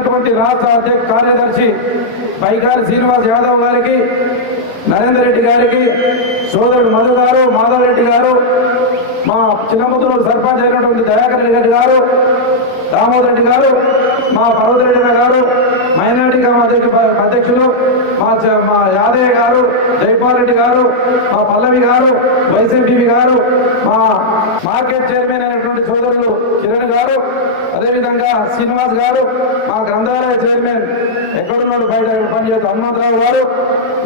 ఉన్నటువంటి రాష్ట్ర అధ్యక్ష కార్యదర్శి పైకారి శ్రీనివాస్ యాదవ్ గారికి నరేందర్ రెడ్డి గారికి సోదరుడు మధు గారు మాధవ్ రెడ్డి గారు మా చిన్నముద్రుడు సర్పంచ్ అయినటువంటి దయాకర్ రెడ్డి గారు దామోదర్ రెడ్డి గారు మా పర్వతరెడ్డి గారు మైనార్టీ కామ అధ్యక్షులు మా మా యాదయ్య గారు జైపాల్ రెడ్డి గారు మా పల్లవి గారు వైసీపీ గారు మా మార్కెట్ చైర్మన్ అయినటువంటి సోదరులు కిరణ్ గారు అదేవిధంగా శ్రీనివాస్ గారు మా గ్రంథాలయ చైర్మన్ ఎక్కడున్నాడు బయట పనిచేస్తూ హనుమంతరావు గారు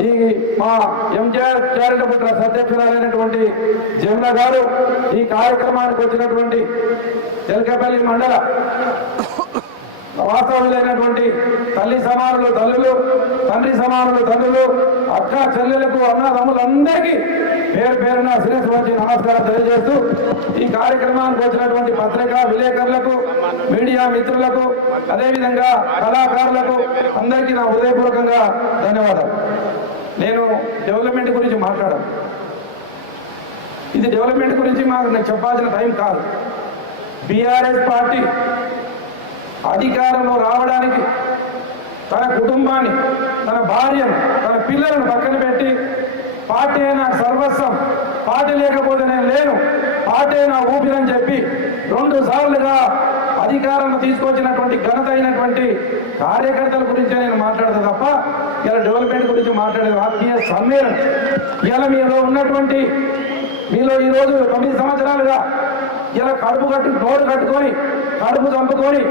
ఈ మా ఎంజిఆర్ చారిటబుల్ ట్రస్ట్ అధ్యక్షురాలైనటువంటి జమున గారు ఈ కార్యక్రమానికి వచ్చినటువంటి తెలకపల్లి మండల వాస్తవులైనటువంటి తల్లి సమానులు తల్లులు తండ్రి సమానులు తల్లులు అక్క చెల్లెలకు అన్నదమ్ములందరికీ పేరు పేరున శిరస్సు వచ్చి నమస్కారం తెలియజేస్తూ ఈ కార్యక్రమానికి వచ్చినటువంటి పత్రికా విలేకరులకు మీడియా మిత్రులకు అదేవిధంగా కళాకారులకు అందరికీ నా హృదయపూర్వకంగా ధన్యవాదాలు. నేను డెవలప్మెంట్ గురించి మాట్లాడాను. ఇది డెవలప్మెంట్ గురించి మాకు నాకు చెప్పాల్సిన టైం కాదు. బీఆర్ఎస్ పార్టీ అధికారంలో రావడానికి తన కుటుంబాన్ని తన భార్యను తన పిల్లలను పక్కన పెట్టి పార్టీ అయినా సర్వస్వం పార్టీ లేకపోతే నేను లేను పార్టీ అయినా ఊపిరని చెప్పి రెండు సార్లుగా అధికారం తీసుకొచ్చినటువంటి ఘనత అయినటువంటి కార్యకర్తల గురించే నేను మాట్లాడతా తప్ప ఇలా డెవలప్మెంట్ గురించి మాట్లాడేది ఆత్మీయ సమ్మేళనం. ఇలా మీలో ఉన్నటువంటి మీలో ఈరోజు తొమ్మిది సంవత్సరాలుగా ఇలా కడుపు కట్టు నోరు కట్టుకొని కడుపు చంపుకొని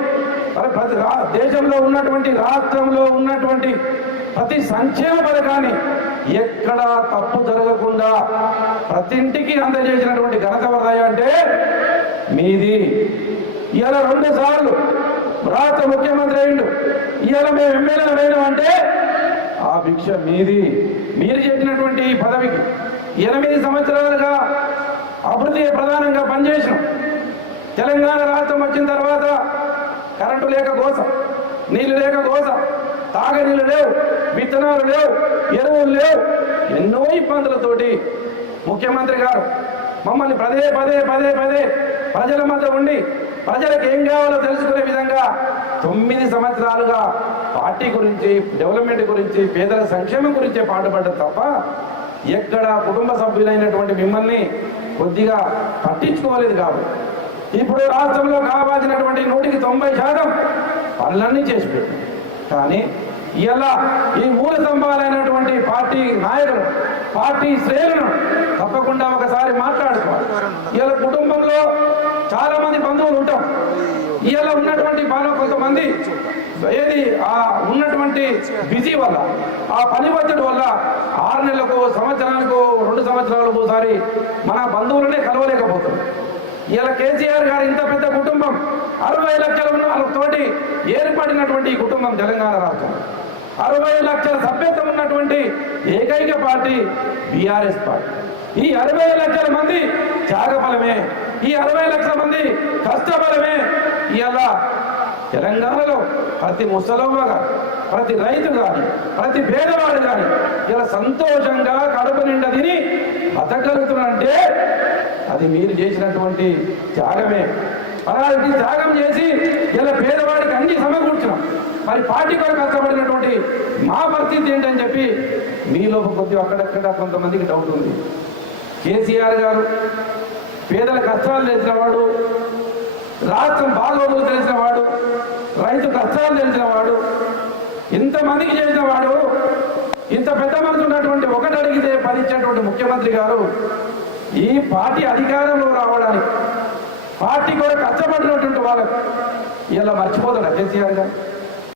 ప్రతి రా- దేశంలో ఉన్నటువంటి రాష్ట్రంలో ఉన్నటువంటి ప్రతి సంక్షేమ పథకాన్ని ఎక్కడ తప్పు జరగకుండా ప్రతి ఇంటికి అందజేసినటువంటి ఘనత వరదయ్య అంటే మీది. ఇలా రెండు సార్లు రాష్ట్ర ముఖ్యమంత్రి అయిండు ఇవాళ మేము ఎమ్మెల్యేలు వేయడం అంటే ఆ భిక్ష మీది. మీరు చేసినటువంటి ఈ పదవికి ఎనిమిది సంవత్సరాలుగా అభివృద్ధి ప్రధానంగా పనిచేసినాం. తెలంగాణ రాష్ట్రం వచ్చిన తర్వాత కరెంటు లేక గోస నీళ్ళు లేక గోస తాగనీళ్ళు లేవు విత్తనాలు లేవు ఎరువులు లేవు. ఎన్నో ఇబ్బందులతోటి ముఖ్యమంత్రి గారు మమ్మల్ని పదే పదే పదే పదే ప్రజల మధ్య ఉండి ప్రజలకు ఏం కావాలో తెలుసుకునే విధంగా తొమ్మిది సంవత్సరాలుగా పార్టీ గురించి డెవలప్మెంట్ గురించి పేదల సంక్షేమం గురించే పాటుపడ్డం తప్ప ఎక్కడ కుటుంబ సభ్యులైనటువంటి మిమ్మల్ని కొద్దిగా పట్టించుకోలేదు కాబట్టి ఇప్పుడు రాష్ట్రంలో కావాల్సినటువంటి నూటికి తొంభై శాతం పనులన్నీ చేసి పెట్టాం కానీ ఇలా ఈ మూల స్తంభాలైనటువంటి పార్టీ నాయకులు పార్టీ శ్రేణులను తప్పకుండా ఒకసారి మాట్లాడుకోవాలి. ఇలా కుటుంబంలో చాలా మంది బంధువులు ఉంటాం. ఇలా ఉన్నటువంటి బాగా కొంతమంది ఏది ఆ ఉన్నటువంటి బిజీ వల్ల ఆ పని ఒత్తిడి వల్ల ఆరు నెలలకు సంవత్సరానికి రెండు సంవత్సరాలకు ఒకసారి మన బంధువులనే కలవలేకపోతుంది ఇలా కేసీఆర్ గారు ఇంత పెద్ద కుటుంబం అరవై లక్షల ఉన్న ఏర్పడినటువంటి ఈ కుటుంబం తెలంగాణ రాష్ట్రం. అరవై లక్షల సభ్యత్వం ఉన్నటువంటి ఏకైక పార్టీ బీఆర్ఎస్ పార్టీ. ఈ అరవై లక్షల మంది త్యాగఫలమే ఈ అరవై లక్షల మంది కష్టఫలమే ఇలా తెలంగాణలో ప్రతి ముసలమ్మగా ప్రతి రైతు కానీ ప్రతి పేదవాడు కానీ ఇలా సంతోషంగా కడుపు నిండా తిని బతకగలుగుతున్నారంటే అది మీరు చేసినటువంటి త్యాగమే. అలాంటి త్యాగం చేసి ఇలా పేదవాడికి అన్ని సమకూర్చడం మరి పార్టీ కొరకు కష్టపడినటువంటి మా పరిస్థితి ఏంటని చెప్పి మీలో కొద్ది అక్కడక్కడ కొంతమందికి డౌట్ ఉంది. కేసీఆర్ గారు పేదల కష్టాలు తెలిసిన వాడు రాష్ట్రం బాగోగులు తెలిసిన వాడు రైతు కష్టాలు తెలిసిన వాడు ఇంతమందికి చేసిన వాడు ఇంత పెద్ద మనసు ఉన్నటువంటి ఒకటి అడిగితే పది ముఖ్యమంత్రి గారు ఈ పార్టీ అధికారంలో రావడానికి పార్టీ కూడా కష్టపడినటువంటి వాళ్ళకు ఇలా మర్చిపోతాడు కేసీఆర్ గారు.